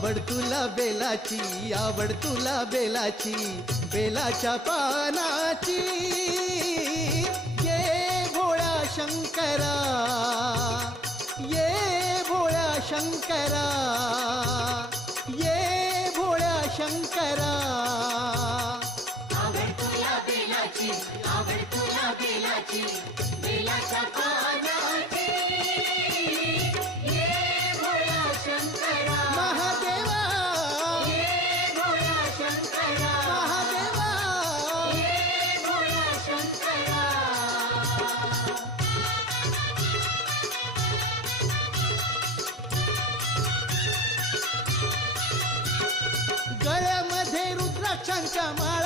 आवड तुला बेलाची, आवड तुला बेलाची, बेलाच्या पानाची. ये भोळ्या शंकरा, ये भोळ्या शंकरा, ये भोळ्या शंकरा. आवड तुला बेलाची, आवड तुला बेलाची, बेलाच्या पानाची. ये भोळ्या शंकरा महादेवा, ये भोळ्या शंकरा महादेवा. ये भोळ्या शंकरा. गळ्यामध्ये रुद्राक्षांच्या माळा,